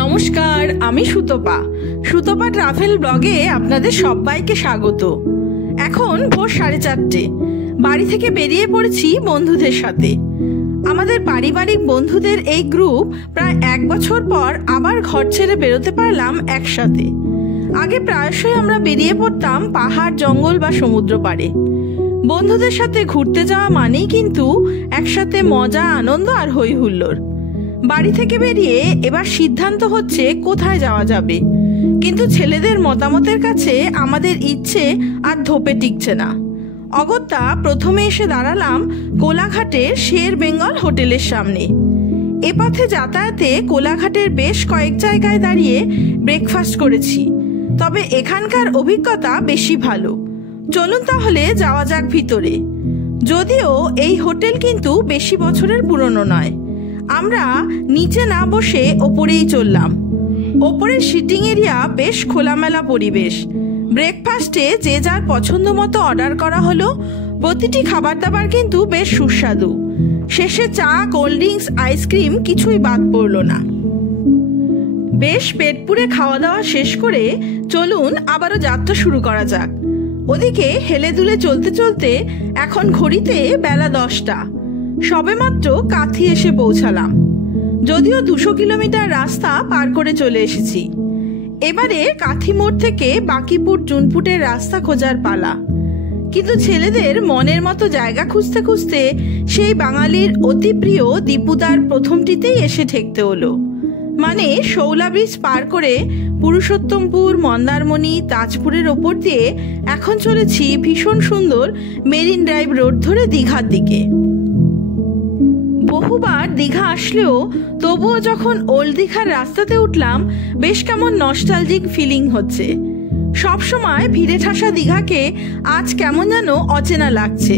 নমস্কার, আমি সুতপা। সুতপা ট্রাভেল ব্লগে আপনাদের সবাইকে স্বাগত। এখন ভোর 4:30। বাড়ি থেকে বেরিয়ে পড়েছি বন্ধুদের সাথে। আমাদের পারিবারিক বন্ধুদের এই গ্রুপ প্রায় 1 বছর পর আবার ঘর ছেড়ে বেরোতে পারলাম একসাথে। আগে প্রায়শই আমরা বেরিয়ে পড়তাম পাহাড়, জঙ্গল বা সমুদ্র পাড়ে। বন্ধুদের সাথে ঘুরতে যাওয়া মানেই কিন্তু একসাথে মজা, আনন্দ আর হই হুল্লোড়। বাড়ি থেকে বেরিয়ে এবার সিদ্ধান্ত হচ্ছে কোথায় যাওয়া যাবে, কিন্তু ছেলেদের মতামতের কাছে আমাদের ইচ্ছে আর ধোপে টিকছে না। অগত্যা প্রথমে এসে দাঁড়ালাম কোলাঘাটের শের বেঙ্গল হোটেলের সামনে। এ পথে যাতায়াতে কোলাঘাটের বেশ কয়েক জায়গায় দাঁড়িয়ে ব্রেকফাস্ট করেছি, তবে এখানকার অভিজ্ঞতা বেশি ভালো। চলুন তাহলে যাওয়া যাক ভিতরে। যদিও এই হোটেল কিন্তু বেশি বছরের পুরনো নয়। আমরা নিচে না বসে ওপরেই চললাম। ওপরের সিটিং এরিয়া বেশ খোলামেলা পরিবেশ। ব্রেকফাস্টে যে যার পছন্দ মতো অর্ডার করা হলো। প্রতিটি খাবার দাবার কিন্তু বেশ সুস্বাদু। শেষে চা, কোল্ড ড্রিঙ্কস, আইসক্রিম কিছুই বাদ পড়ল না। বেশ পেট পুড়ে খাওয়া দাওয়া শেষ করে চলুন আবারও যাত্রা শুরু করা যাক। ওদিকে হেলে দুলে চলতে চলতে এখন ঘড়িতে বেলা 10টা। সবেমাত্র কাথি এসে পৌঁছালাম। যদিও 200 কিলোমিটার রাস্তা পার করে চলে এসেছি। এবারে কাথি মোড় থেকে বাকিপুর চুনপুটের রাস্তা খোঁজার পালা। কিন্তু ছেলেদের মনের মতো জায়গা খুঁজতে খুঁজতে সেই বাঙালির অতি প্রিয় দীপুদার প্রথমটিতেই এসে ঠেকতে হলো। মানে শৌলা ব্রিজ পার করে পুরুষোত্তমপুর, মন্দারমণি, তাজপুরের ওপর দিয়ে এখন চলেছি ভীষণ সুন্দর মেরিন ড্রাইভ রোড ধরে দীঘার দিকে। বহুবার দীঘা আসলেও তবুও যখন ওল্ড দীঘার রাস্তাতে উঠলাম বেশ কেমন নস্টালজিক ফিলিং হচ্ছে। সবসময় ভিড়ে ঠাসা দীঘাকে আজ কেমন যেন অচেনা লাগছে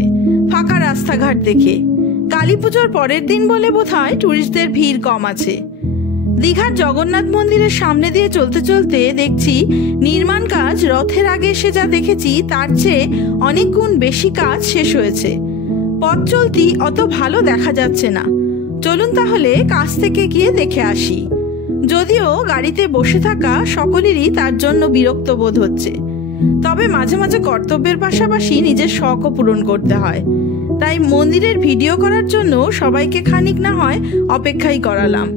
ফাঁকা রাস্তাঘাট দেখে। কালী পুজোর পরের দিন বলে বোধহয় টুরিস্টদের ভিড় কম আছে। দীঘার জগন্নাথ মন্দিরের সামনে দিয়ে চলতে চলতে দেখছি নির্মাণ কাজ রথের আগে এসে যা দেখেছি তার চেয়ে অনেক গুণ বেশি কাজ শেষ হয়েছে। পথ চলতি অত ভালো দেখা যাচ্ছে না। চলুন তাহলে কাছ থেকে গিয়ে দেখে আসি। যদিও গাড়িতে বসে থাকা সকলেরই তার জন্য বিরক্ত বোধ হচ্ছে, তবে মাঝে মাঝে কর্তব্যের পাশাপাশি নিজের শখও পূরণ করতে হয়। তাই মন্দিরের ভিডিও করার জন্য সবাইকে খানিক না হয় অপেক্ষাই করালাম।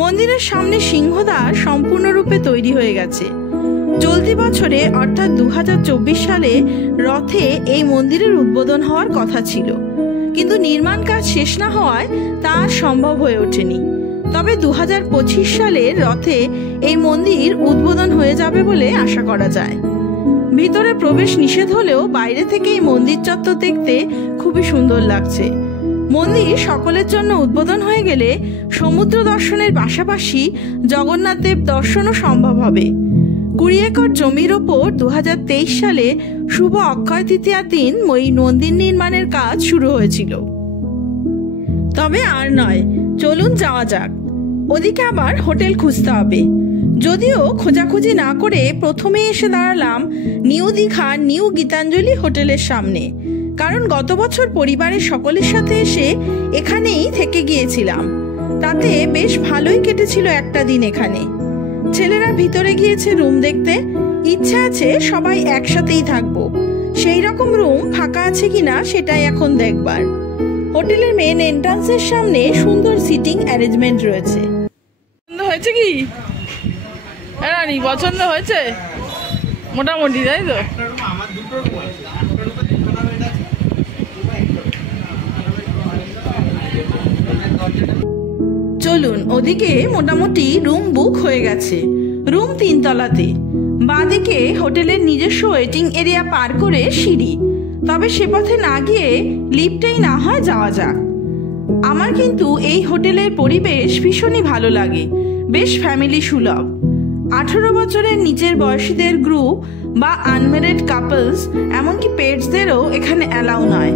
মন্দিরের সামনে সিংহদ্বার সম্পূর্ণরূপে তৈরি হয়ে গেছে। চলতি বছরে অর্থাৎ 2024 সালে রথে এই মন্দিরের উদ্বোধন হওয়ার কথা ছিল, কিন্তু নির্মাণ কাজ শেষ না হওয়ায় তা সম্ভব হয়ে ওঠেনি। তবে 2025 সালের রথে এই মন্দির উদ্বোধন হয়ে যাবে বলে আশা করা যায়। ভিতরে প্রবেশ নিষেধ হলেও বাইরে থেকে এই মন্দির চত্বর দেখতে খুবই সুন্দর লাগছে। মন্দির সকলের জন্য উদ্বোধন হয়ে গেলে সমুদ্র দর্শনের পাশাপাশি জগন্নাথ দেব দর্শনও সম্ভব হবে। 20 একর জমির ওপর 2023 সালে শুভ অক্ষয় তৃতীয়ার দিন ওই মন্দির নির্মাণের কাজ শুরু হয়েছিল। তবে আর নয়, চলুন যাওয়া যাক। ওদিকে আবার হোটেল খুঁজতে হবে। যদিও খোঁজাখুঁজি না করে প্রথমে এসে দাঁড়ালাম নিউ দীঘা নিউ গীতাঞ্জলি হোটেলের সামনে, কারণ গত বছর পরিবারের সকলের সাথে এসে এখানেই থেকে গিয়েছিলাম। তাতে বেশ ভালোই কেটেছিল একটা দিন এখানে। ছেলেরা ভিতরে গিয়েছে রুম দেখতে। ইচ্ছা আছে সবাই একসাথেই থাকবো। সেই রকম রুম ফাঁকা আছে কিনা সেটাই এখন দেখবার। হোটেলের মেন এন্ট্রান্সের সামনে সুন্দর সিটিং অ্যারেঞ্জমেন্ট রয়েছে। পছন্দ হয়েছে কি রানী? পছন্দ হয়েছে মোটামুটি, তাই তো? চলুন, ওদিকে মোটামুটি রুম বুক হয়ে গেছে। রুম 3 তলাতে। বাঁদিকে হোটেলের নিজস্ব ওয়েটিং এরিয়া পার করে সিঁড়ি। তবে সে পথে না গিয়ে লিফটেই না হয় যাওয়া যাক। আমার কিন্তু এই হোটেলের পরিবেশ ভীষণই ভালো লাগে। বেশ ফ্যামিলি সুলভ। 18 বছরের নিচের বয়সীদের গ্রুপ বা আনম্যারিড কাপলস, এমনকি পেটসদেরও এখানে অ্যালাউ নয়।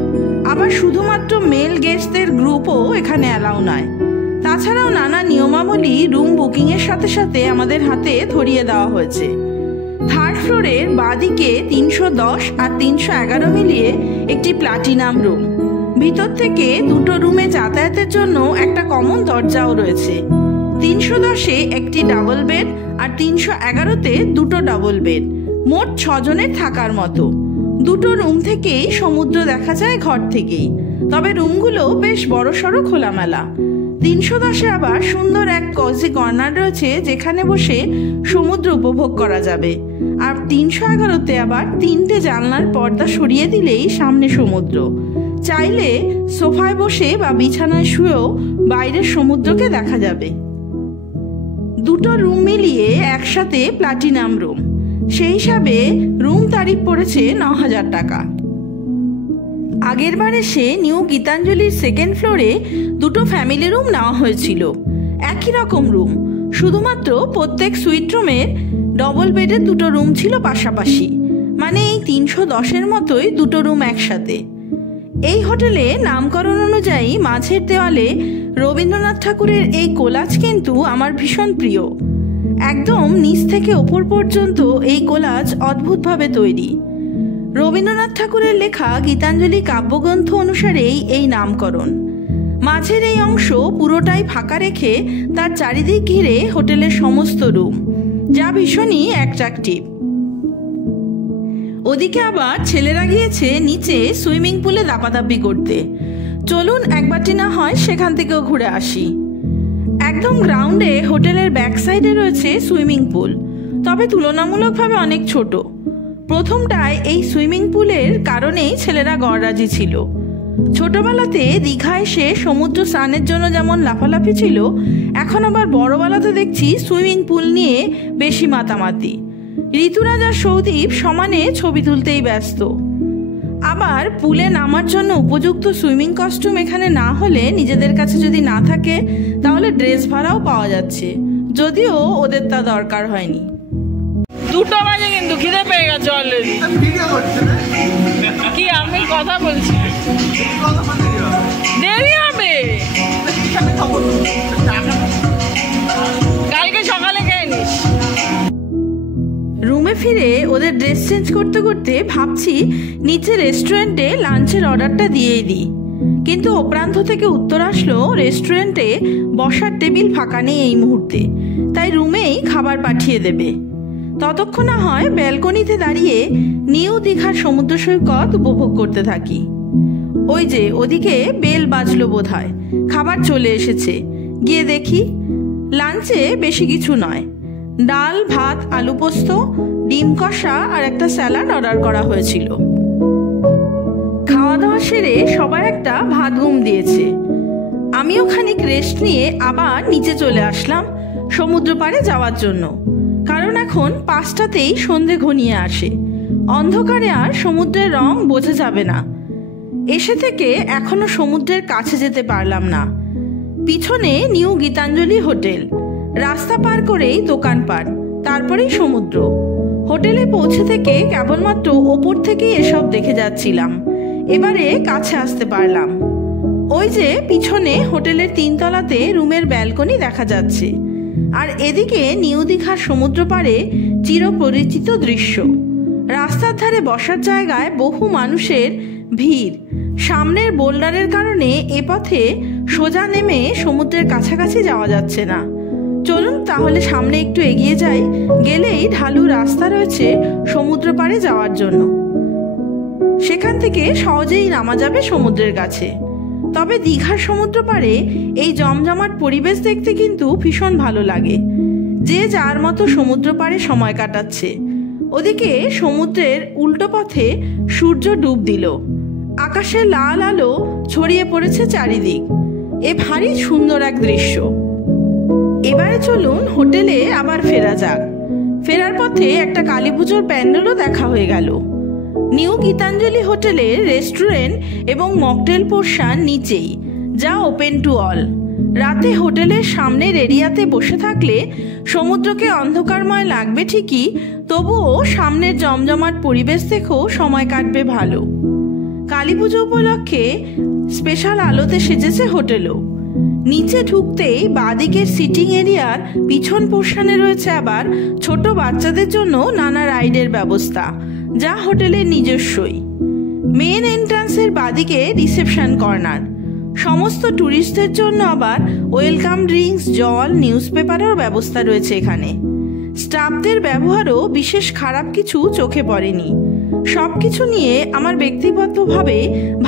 আবার শুধুমাত্র মেল গেস্টদের গ্রুপও এখানে অ্যালাউ নয়। তাছাড়াও নানা নিয়মাবলী রুম বুকিংয়ের সাথে সাথে আমাদের হাতে ধরিয়ে দেওয়া হয়েছে। 3rd ফ্লোরের বাঁদিকে 310 আর 311 মিলিয়ে একটি প্লাটিনাম রুম। ভিতর থেকে দুটো রুমে যাতায়াতের জন্য একটা কমন দরজাও রয়েছে। 310-এ একটি ডাবল বেড আর 311-তে দুটো ডাবল বেড, মোট 6 জনের থাকার মতো। দুটো রুম থেকেই সমুদ্র দেখা যায় ঘর থেকেই, তবে রুমগুলো বেশ বড়সড় খোলামেলা। 310-এ আবার সুন্দর এক কজি কর্নার রয়েছে যেখানে বসে সমুদ্র উপভোগ করা যাবে। আর 311-তে আবার 3টে জানলার পর্দা সরিয়ে দিলেই সামনে সমুদ্র। চাইলে সোফায় বসে বা বিছানায় শুয়েও বাইরের সমুদ্রকে দেখা যাবে। দুটো রুম মিলিয়ে একসাথে প্লাটিনাম রুম, সেই হিসাবে রুম তারিফ পড়েছে 9,000 টাকা। আগের বার এসে নিউ গীতাঞ্জলির 2nd ফ্লোরে দুটো ফ্যামিলি রুম নেওয়া হয়েছিল। একই রকম রুম, শুধুমাত্র প্রত্যেক সুইট রুমের ডবল বেডের দুটো রুম ছিল পাশাপাশি, মানে এই 310-এর মতোই দুটো রুম একসাথে। এই হোটেলে নামকরণ অনুযায়ী মাঝের দেওয়ালে রবীন্দ্রনাথ ঠাকুরের এই কোলাজ কিন্তু আমার ভীষণ প্রিয়। একদম নিচ থেকে ওপর পর্যন্ত এই কোলাজ অদ্ভুতভাবে তৈরি। রবীন্দ্রনাথ ঠাকুরের লেখা গীতাঞ্জলি কাব্যগ্রন্থ অনুসারেই এই নামকরণ। মাঝের এই অংশ পুরোটাই ফাঁকা রেখে তার চারিদিক ঘিরে হোটেলের সমস্ত রুম, যা ভীষণই অ্যাট্রাকটিভ। ওদিকে আবার ছেলেরা গিয়েছে নিচে সুইমিং পুলে দাপাদাপি করতে। চলুন একবারটি না হয় সেখান থেকেও ঘুরে আসি। একদম গ্রাউন্ডে হোটেলের ব্যাক সাইডে রয়েছে সুইমিং পুল, তবে তুলনামূলকভাবে অনেক ছোট। প্রথমটায় এই সুইমিং পুলের কারণেই ছেলেরা গড়রাজি ছিল। ছোটবেলাতে দীঘা এসে সমুদ্র স্নানের জন্য যেমন লাফালাফি ছিল, এখন আবার বড়বেলাতে দেখছি সুইমিং পুল নিয়ে বেশি মাতামাতি। ঋতুরাজ আর সৌদীপ সমানে ছবি তুলতেই ব্যস্ত। আবার পুলে নামার জন্য উপযুক্ত সুইমিং কস্টিউম এখানে না হলে, নিজেদের কাছে যদি না থাকে তাহলে ড্রেস ভাড়াও পাওয়া যাচ্ছে, যদিও ওদের তা দরকার হয়নি। 2টা বাজে কিন্তু খিদে পেয়ে গেছে অলরেডি। কি আমি কথা বলছি, দেরি হবে, কালকে সকালে খেয়ে নিস। রুমে ফিরে ওদের ড্রেস চেঞ্জ করতে করতে ভাবছি নিচে রেস্টুরেন্টে লাঞ্চের অর্ডারটা দিয়েই দিই, কিন্তু ও প্রান্ত থেকে উত্তর আসলো রেস্টুরেন্টে বসার টেবিল ফাঁকা নেই এই মুহূর্তে, তাই রুমেই খাবার পাঠিয়ে দেবে। ততক্ষণ না হয় ব্যালকনিতে দাঁড়িয়ে নিউ দীঘার সমুদ্র সৈকত উপভোগ করতে থাকি। ওই যে ওদিকে বেল বাজলো বোধহয়, খাবার চলে এসেছে। গিয়ে দেখি লাঞ্চে বেশি কিছু নয়, ডাল ভাত আলু পোস্ত, ডিম কষা আর একটা স্যালাড অর্ডার করা হয়েছিল। খাওয়া দাওয়া সেরে সবাই একটা ভাত ঘুম দিয়েছে। আমিও খানিক রেস্ট নিয়ে আবার নিচে চলে আসলাম সমুদ্র পাড়ে যাওয়ার জন্য, কারণ এখন 5টাতেই সন্ধে ঘনিয়ে আসে। অন্ধকারে আর সমুদ্রের রং বোঝা যাবে না। এসে থেকে এখনো সমুদ্রের কাছে যেতে পারলাম না। পিছনে নিউ গীতাঞ্জলি হোটেল, রাস্তা পার করেই দোকানপাট, তারপরেই সমুদ্র। হোটেলে পৌঁছে থেকে কেবলমাত্র ওপর থেকেই এসব দেখে যাচ্ছিলাম, এবারে কাছে আসতে পারলাম। ওই যে পিছনে হোটেলের 3 তলাতে রুমের ব্যালকনি দেখা যাচ্ছে, আর এদিকে নিউ দীঘার সমুদ্র পাড়ে চিরপরিচিত দৃশ্য। রাস্তার ধারে বসার জায়গায় বহু মানুষের ভিড়। সামনের বোল্ডারের কারণে এ পথে সোজা নেমে সমুদ্রের কাছাকাছি যাওয়া যাচ্ছে না। চলুন তাহলে সামনে একটু এগিয়ে যাই, গেলেই ঢালু রাস্তা রয়েছে সমুদ্র পাড়ে যাওয়ার জন্য। সেখান থেকে সহজেই নামা যাবে সমুদ্রের কাছে। তবে দীঘার সমুদ্র পাড়ে এই জমজমাট পরিবেশ দেখতে কিন্তু ভীষণ ভালো লাগে। যে যার মতো সমুদ্র পাড়ে সময় কাটাচ্ছে। ওদিকে সমুদ্রের উল্টো পথে সূর্য ডুব দিল, আকাশে লাল আলো ছড়িয়ে পড়েছে চারিদিক। এ ভারী সুন্দর এক দৃশ্য। এবারে চলুন হোটেলে আবার ফেরা যাক। ফেরার পথে একটা কালী পুজোর প্যান্ডেলও দেখা হয়ে গেল। নিউ গীতাঞ্জলি হোটেলের রেস্টুরেন্ট এবং মকটেল পোর্শন নিচেই, যা ওপেন টু অল। রাতে হোটেলের সামনের এরিয়াতে বসে থাকলে সমুদ্রকে অন্ধকারময় লাগবে ঠিকই, তবুও সামনের জমজমাট পরিবেশ দেখেও সময় কাটবে ভালো। কালী পুজো উপলক্ষে স্পেশাল আলোতে সেজেছে হোটেলও। নিচে ঢুকতেই বাঁদিকের সিটিং এরিয়ার পিছন পোর্শনে রয়েছে আবার ছোট বাচ্চাদের জন্য নানা রাইডের ব্যবস্থা, যা হোটেলের নিজস্বই। মেন এন্ট্রান্সের বাঁদিকে রিসেপশন কর্নার, সমস্ত ট্যুরিস্টদের জন্য আবার ওয়েলকাম ড্রিঙ্কস, জল, নিউজ পেপারের ব্যবস্থা রয়েছে এখানে। স্টাফদের ব্যবহারও বিশেষ খারাপ কিছু চোখে পড়েনি। সব কিছু নিয়ে আমার ব্যক্তিগতভাবে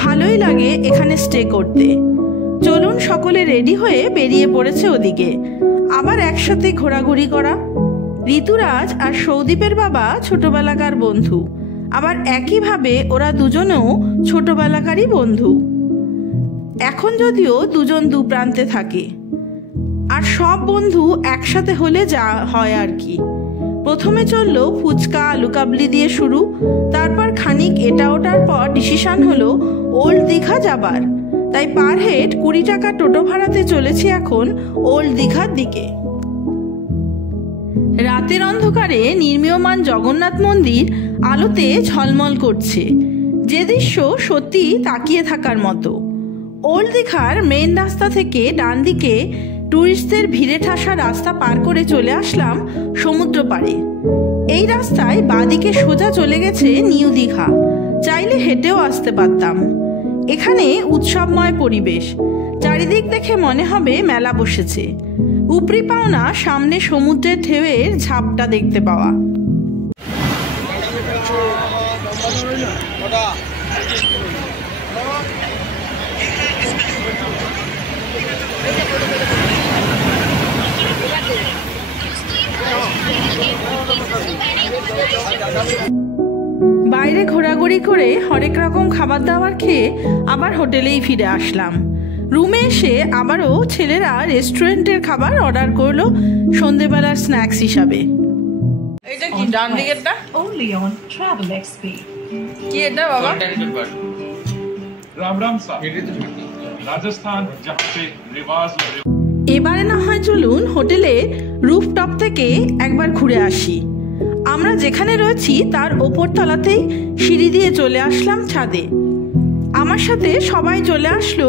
ভালোই লাগে এখানে স্টে করতে। চলুন সকলে রেডি হয়ে বেরিয়ে পড়েছে ওদিকে, আবার একসাথে ঘোরাঘুরি করা। ঋতুরাজ আর সৌদীপের বাবা ছোটবেলাকার বন্ধু, আবার একইভাবে ওরা দুজনেও ছোটবেলাকারই বন্ধু। এখন যদিও দুজন দু প্রান্তে থাকে, আর সব বন্ধু একসাথে হলে যা হয় আর কি। প্রথমে চললো ফুচকা আলু কাবলি দিয়ে শুরু, তারপর খানিক এটা ওটার পর ডিসিশন হলো ওল্ড দীঘা যাবার। তাই পার হেড 20 টাকা টোটো ভাড়াতে চলেছি এখন ওল্ড দীঘার দিকে। রাতের অন্ধকারে নির্মীয়মান জগন্নাথ মন্দির আলোতে ঝলমল করছে, যে দৃশ্য সত্যি তাকিয়ে থাকার মতো। ওল্ড দীঘার মেন রাস্তা থেকে ডান দিকে ট্যুরিস্টদের ভিড়ে ঠাসা রাস্তা পার করে চলে আসলাম সমুদ্র পাড়ে। এই রাস্তায় বাঁদিকে সোজা চলে গেছে নিউ দীঘা, চাইলে হেঁটেও আসতে পারতাম। এখানে উৎসবময় পরিবেশ, চারিদিক দেখে মনে হবে মেলা বসেছে। উপরি পাওনা সামনে সমুদ্রের ঢেউয়ের ঝাপটা দেখতে পাওয়া। বাইরে ঘোরাঘুরি করে হরেক রকম খাবার দাবার খেয়ে আবার হোটেলেই ফিরে আসলাম। রুমে এসে আবারও ছেলেরা রেস্টুরেন্টের খাবার অর্ডার করলো সন্ধেবেলার স্ন্যাক্স হিসাবে। এটা কি ডান দিকেরটা? Only on Travel XP. কি এটা বাবা? राम राम साहब, राजस्थान जहाँ पे रिवाज और এবারে না হয় চলুন হোটেলের রুফটপ থেকে একবার ঘুরে আসি। আমরা যেখানে রয়েছি তার ওপর তলাতেই সিঁড়ি দিয়ে চলে আসলাম ছাদে। আমার সাথে সবাই চলে আসলো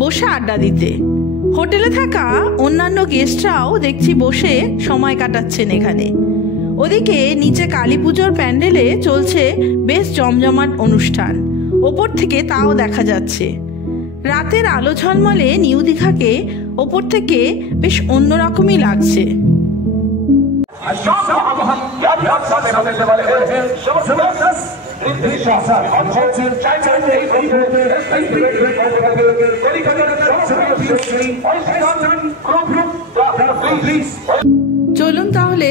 বসে আড্ডা দিতে। হোটেলে থাকা অন্যান্য গেস্টরাও দেখছি বসে সময় কাটাচ্ছেন এখানে। ওদিকে নিচে কালী পুজোর প্যান্ডেলে চলছে বেশ জমজমাট অনুষ্ঠান, ওপর থেকে তাও দেখা যাচ্ছে। রাতের আলো ঝলমলে নিউ দীঘাকে ওপর থেকে বেশ অন্যরকমই লাগছে। চলুন তাহলে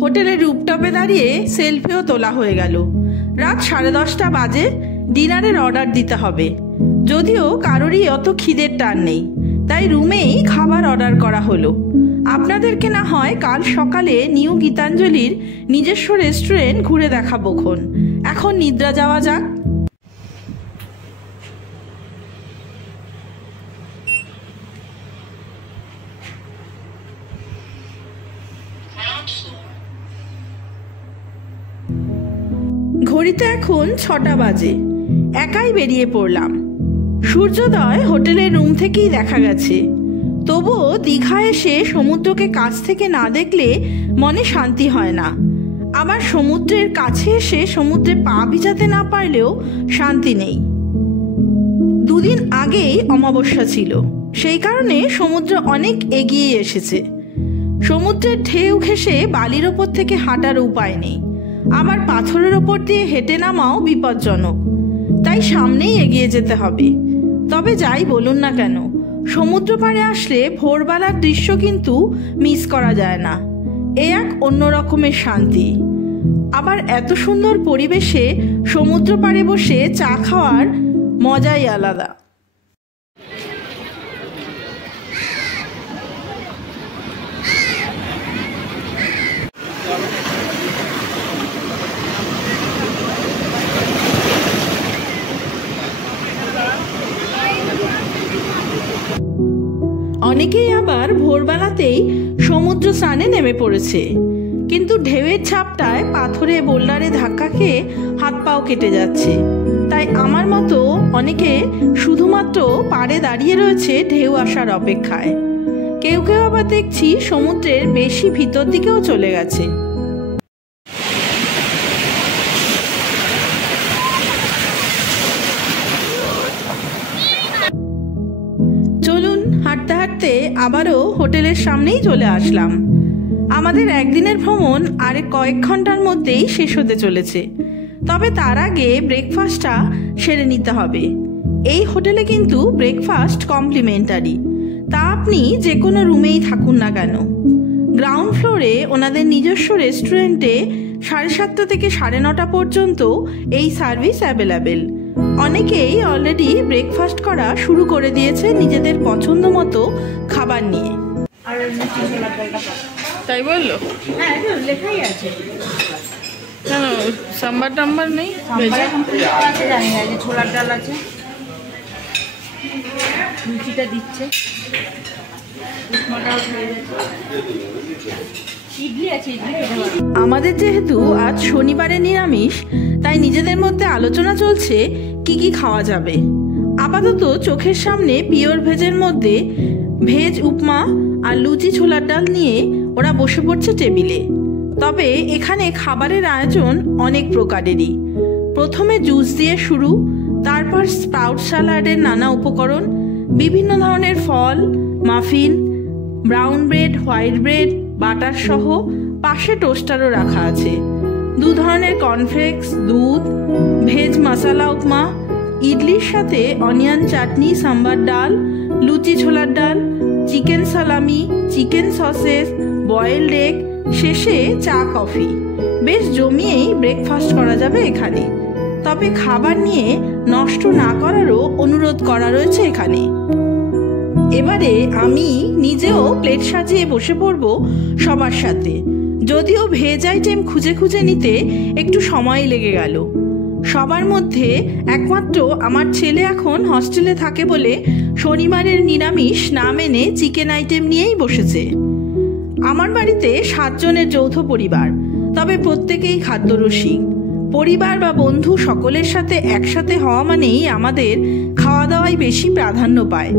হোটেলের রুফটপে দাঁড়িয়ে সেলফিও তোলা হয়ে গেল। রাত 10:30 বাজে, ডিনারের অর্ডার দিতে হবে। যদিও কারোরই অত খিদের টান নেই, তাই রুমেই খাবার অর্ডার করা হলো। আপনাদেরকে না হয় কাল সকালে নিউ গীতাঞ্জলির নিজস্ব রেস্টুরেন্ট ঘুরে দেখাবো। এখন নিদ্রা যাওয়া যাক। ঘড়িতে এখন 6টা বাজে। একাই বেরিয়ে পড়লাম। সূর্যোদয় হোটেলের রুম থেকেই দেখা গেছে। তবুও দীঘা এসে সমুদ্রকে কাছ থেকে না দেখলে মনে শান্তি হয় না। আবার সমুদ্রের কাছে এসে সমুদ্রে পা ভিজাতে না পারলেও শান্তি নেই। দুদিন আগেই অমাবস্যা ছিল, সেই কারণে সমুদ্র অনেক এগিয়ে এসেছে। সমুদ্রের ঢেউ ঘেঁষে বালির ওপর থেকে হাঁটার উপায় নেই, আবার পাথরের ওপর দিয়ে হেঁটে নামাও বিপজ্জনক। তাই সামনেই এগিয়ে যেতে হবে। তবে যাই বলুন না কেন, সমুদ্র পাড়ে আসলে ভোরবেলার দৃশ্য কিন্তু মিস করা যায় না। এ এক অন্য রকমের শান্তি। আবার এত সুন্দর পরিবেশে সমুদ্র পাড়ে বসে চা খাওয়ার মজাই আলাদা। অনেকেই আবার ভোরবেলাতেই সমুদ্র স্নানে নেমে পড়েছে, কিন্তু ঢেউয়ের ছাপটায় পাথরে বোল্ডারে ধাক্কা খেয়ে হাত পাও কেটে যাচ্ছে। তাই আমার মতো অনেকে শুধুমাত্র পাড়ে দাঁড়িয়ে রয়েছে ঢেউ আসার অপেক্ষায়। কেউ কেউ আবার দেখছি সমুদ্রের বেশি ভিতর দিকেও চলে গেছে। আবারও হোটেলের সামনেই চলে আসলাম। আমাদের একদিনের ভ্রমণ আর কয়েক ঘন্টার মধ্যেই শেষ হতে চলেছে, তবে তার আগে ব্রেকফাস্টটা সেরে নিতে হবে। এই হোটেলে কিন্তু ব্রেকফাস্ট কমপ্লিমেন্টারি, তা আপনি যে কোনো রুমেই থাকুন না কেন। গ্রাউন্ড ফ্লোরে ওনাদের নিজস্ব রেস্টুরেন্টে 7:30 থেকে 9:30 পর্যন্ত এই সার্ভিস অ্যাভেলেবেল। অনেকেই অলরেডি ব্রেকফাস্ট করা শুরু করে দিয়েছে নিজেদের পছন্দ মতো খাবার নিয়ে। তাই বললো? হ্যাঁ, লেখাই আছে। কেন সাম্বার টাম্বার নেই? আছে, জানি না, যে ছোলার ডাল আছে, লুচিটা দিচ্ছে, উপমাটাও হয়ে যাচ্ছে, ইডলি আছে, ইডলি খেতে পারো। আমাদের যেহেতু আজ শনিবারে নিরামিষ, তাই নিজেদের মধ্যে আলোচনা চলছে কি কি খাওয়া যাবে। আপাতত চোখের সামনে পিওর ভেজের মধ্যে ভেজ উপমা আর লুচি ছোলার ডাল নিয়ে ওরা বসে পড়ছে টেবিলে। তবে এখানে খাবারের আয়োজন অনেক প্রকারেরই। প্রথমে জুস দিয়ে শুরু, তারপর স্প্রাউট স্যালাডের নানা উপকরণ, বিভিন্ন ধরনের ফল, muffin, brown bread, white bread, butter সহ পাশে টোস্টারও রাখা আছে। 2 ধরনের কর্নফ্লেক্স, দুধ, ভেজ মশলা উপমা, ইডলির সাথে অনিয়ন চাটনি, সাম্বার ডাল, লুচি ছোলার ডাল, চিকেন সালামি, চিকেন সসেস, বয়েলড এগ, শেষে চা কফি। বেশ জমিয়েই ব্রেকফাস্ট করা যাবে এখানে। তবে খাবার নিয়ে নষ্ট না করারও অনুরোধ করা রয়েছে এখানে। এবারে আমি নিজেও প্লেট সাজিয়ে বসে পড়ব সবার সাথে। যদিও ভেজ আইটেম খুঁজে খুঁজে নিতে একটু সময় লেগে গেল। সবার মধ্যে একমাত্র আমার ছেলে এখন হস্টেলে থাকে বলে শনিবারের নিরামিষ না মেনে চিকেন আইটেম নিয়েই বসেছে। আমার বাড়িতে 7 জনের যৌথ পরিবার, তবে প্রত্যেকেই খাদ্যরসিক। পরিবার বা বন্ধু সকলের সাথে একসাথে হওয়া মানেই আমাদের খাওয়া দাওয়াই বেশি প্রাধান্য পায়।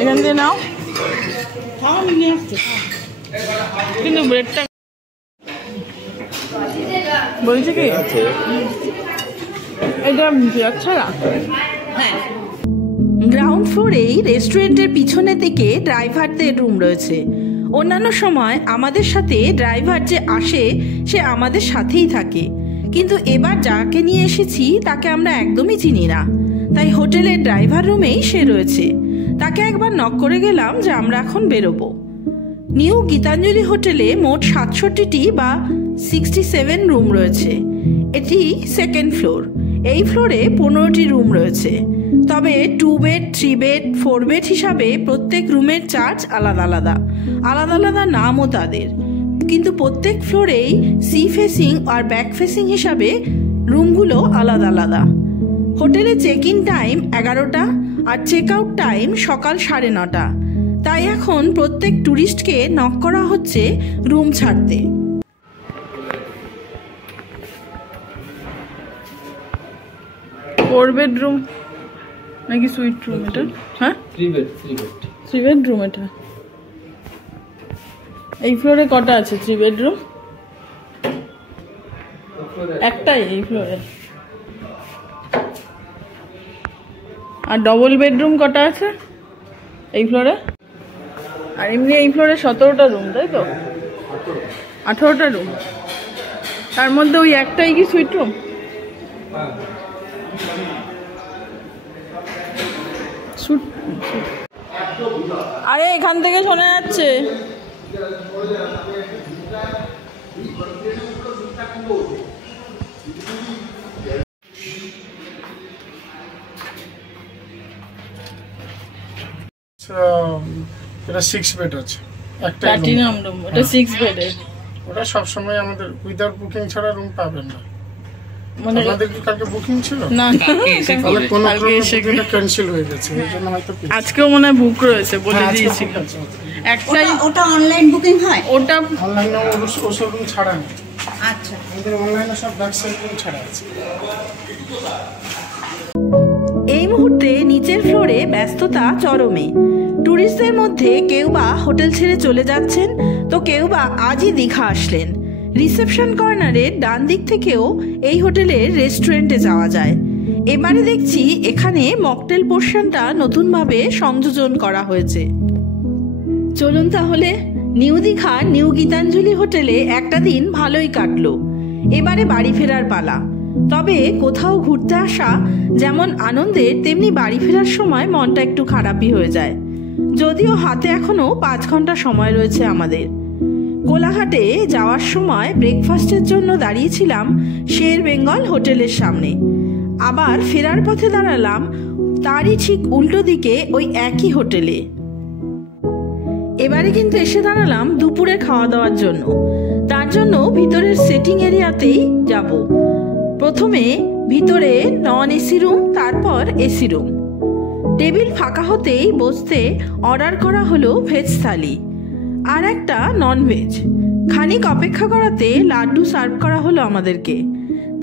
এখান থেকে নাও, কিন্তু ব্রেডটা বলছে কি এটা আচ্ছা না। হ্যাঁ, গ্রাউন্ড ফ্লোরেই রেস্টুরেন্টের পিছনের দিকে ড্রাইভারদের রুম রয়েছে। অন্যান্য সময় আমাদের সাথে ড্রাইভার যে আসে সে আমাদের সাথেই থাকে, কিন্তু এবার যাকে নিয়ে এসেছি তাকে আমরা একদমই চিনি না, তাই হোটেলের ড্রাইভার রুমেই সে রয়েছে। তাকে একবার নক করে গেলাম যে আমরা এখন বেরোবো। নিউ গীতাঞ্জলি হোটেলে মোট 67টি বা 67 রুম রয়েছে। এটি 2nd ফ্লোর। এই ফ্লোরে 15টি রুম রয়েছে, তবে 2 বেড, 3 বেড, 4 বেড হিসাবে প্রত্যেক রুমের চার্জ আলাদা আলাদা, আলাদা আলাদা নামও তাদের। কিন্তু প্রত্যেক ফ্লোরেই সি ফেসিং আর ব্যাক ফেসিং হিসাবে রুমগুলো আলাদা আলাদা। হোটেলে চেক ইন টাইম 11টা আর চেক আউট টাইম সকাল 9:30। তাই এখন প্রত্যেক ট্যুরিস্টকে নক করা হচ্ছে রুম ছাড়তে। ফোর বেডরুম নাকি সুইট রুম এটা? হ্যাঁ, 3 বেডরুম এটা। এই ফ্লোরে কটা আছে 3 বেডরুম? একটাই এই ফ্লোরে। আর ডবল বেডরুম কটা আছে এই ফ্লোরে? আর এমনি এই ফ্লোরে 17টা রুম, তাই তো? 18টা রুম। তার মধ্যে ওই একটাই কি সুইট রুম? আরে এখান থেকে শোনা যাচ্ছে। এটা 6 বেড আছে, একটা প্ল্যাটিনাম রুম। ওটা 6 বেডের। ওটা সব সময় আমাদের উইদাউট বুকিং ছাড়া রুম পাবেন না। মানে আমাদের কি কালকে বুকিং ছিল? না, তাহলে কোন ক্রমে ক্যান্সেল হয়ে গেছে, এর জন্য হয়তো আজকেও মনে হয় বুক রয়েছে বলে দিয়েছি। একটাই ওটা অনলাইন বুকিং হয়? ওটা অনলাইনে ওসব রুম ছাড়া নেই। আচ্ছা, আমাদের অনলাইনে সব ব্যাকসাইড রুম ছাড়া আছে। এই মুহূর্তে নিচের ফ্লোরে ব্যস্ততা চরমে। ট্যুরিস্টদের মধ্যে কেউ বা হোটেল ছেড়ে চলে যাচ্ছেন, তো কেউ বা আজই দীঘা আসলেন। রিসেপশন কর্নারের ডান দিক থেকেও এই হোটেলের রেস্টুরেন্টে যাওয়া যায়। এবারে দেখছি এখানে মকটেল পোর্শনটা নতুনভাবে সংযোজন করা হয়েছে। চলুন তাহলে নিউ দীঘার নিউ গীতাঞ্জলি হোটেলে একটা দিন ভালোই কাটলো। এবারে বাড়ি ফেরার পালা। তবে কোথাও ঘুরতে আসা যেমন আনন্দের, তেমনি বাড়ি ফেরার সময় মনটা একটু খারাপই হয়ে যায়। যদিও হাতে এখনো 5 ঘন্টা সময় রয়েছে আমাদের। কোলাঘাটে যাওয়ার সময় ব্রেকফাস্টের জন্য দাঁড়িয়েছিলাম শের বেঙ্গল হোটেলের সামনে। আবার ফেরার পথে দাঁড়ালাম তারই ঠিক উল্টো দিকে ওই একই হোটেলে। এবারে কিন্তু এসে দাঁড়ালাম দুপুরে খাওয়া দাওয়ার জন্য। তার জন্য ভিতরের সেটিং এরিয়াতেই যাব। প্রথমে ভিতরে নন এসি রুম, তারপর এসি রুম। টেবিল ফাঁকা হতেই বসতে অর্ডার করা হলো ভেজ থালি আর একটা নন ভেজ। খানিক অপেক্ষা করাতে লাড্ডু সার্ভ করা হলো আমাদেরকে।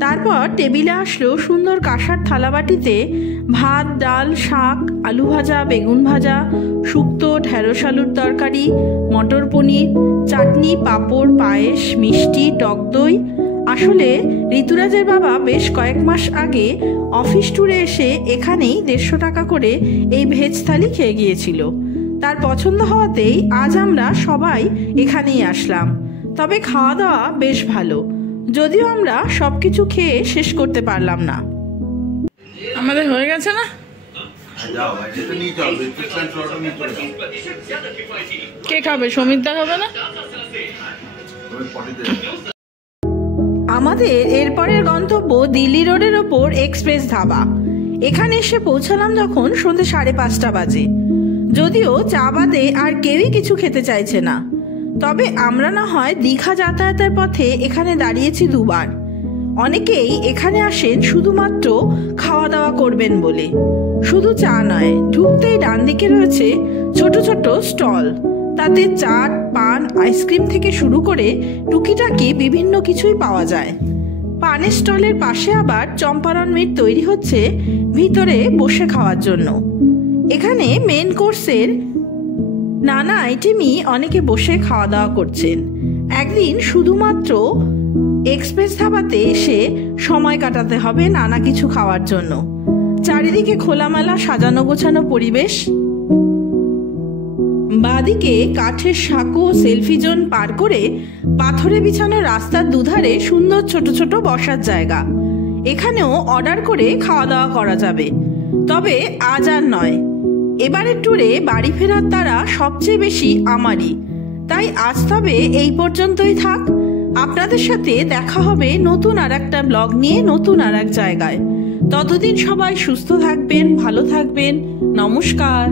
তারপর টেবিলে আসলো সুন্দর কাঁসার থালাবাটিতে ভাত, ডাল, শাক, আলু ভাজা, বেগুন ভাজা, শুক্তো, ঢেঁড়স আলুর তরকারি, মটর পনির, চাটনি, পাঁপড়, পায়েস, মিষ্টি, টক দই। আসলে ঋতুরাজের বাবা বেশ কয়েক মাস আগে অফিস ট্যুরে এসে এখানেই 150 টাকা করে এই ভেজ থালি খেয়ে গিয়েছিল। তার পছন্দ হওয়াতেই আজ আমরা সবাই এখানেই আসলাম। তবে খাওয়া দাওয়া বেশ ভালো, যদিও আমরা সবকিছু খেয়ে শেষ করতে পারলাম না। আমাদের হয়ে গেছে না? কে খাবে? সমিতদা খাবে না? আমাদের এরপরের গন্তব্য দিল্লি রোডের ওপর এক্সপ্রেস ধাবা। এখানে এসে পৌঁছালাম যখন সন্ধ্যে 5:30 বাজে। যদিও চা বাদে আর কেউই কিছু খেতে চাইছে না। তবে আমরা না হয় দীঘা যাতায়াতের পথে এখানে দাঁড়িয়েছি 2 বার। অনেকেই এখানে আসেন শুধুমাত্র খাওয়া দাওয়া করবেন বলে। শুধু চা নয়, ঢুকতেই ডান দিকে রয়েছে ছোট ছোট স্টল। তাতে চাট, পান, আইসক্রিম থেকে শুরু করে টুকিটাকি বিভিন্ন কিছুই পাওয়া যায়। পানের স্টলের পাশে আবার চম্পারন মিট তৈরি হচ্ছে ভিতরে বসে খাওয়ার জন্য। এখানে মেন কোর্সের নানা আইটেমই অনেকে বসে খাওয়া দাওয়া করছেন। একদিন শুধুমাত্র এক্সপ্রেস ধাবাতে এসে সময় কাটাতে হবে নানা কিছু খাওয়ার জন্য। চারিদিকে খোলামেলা সাজানো গোছানো পরিবেশ। বাদিকে কাঠের সাঁকো সেলফি জোন পার করে পাথরে বিছানো রাস্তার দুধারে সুন্দর ছোট ছোট বসার জায়গা। এখানেও অর্ডার করে খাওয়া দাওয়া করা যাবে। তবে আজ আর নয়, এবারের ট্যুরে বাড়ি ফেরার তারা সবচেয়ে বেশি আমারই। তাই আজ তবে এই পর্যন্তই থাক। আপনাদের সাথে দেখা হবে নতুন আর একটা ব্লগ নিয়ে, নতুন আর এক জায়গায়। ততদিন সবাই সুস্থ থাকবেন, ভালো থাকবেন। নমস্কার।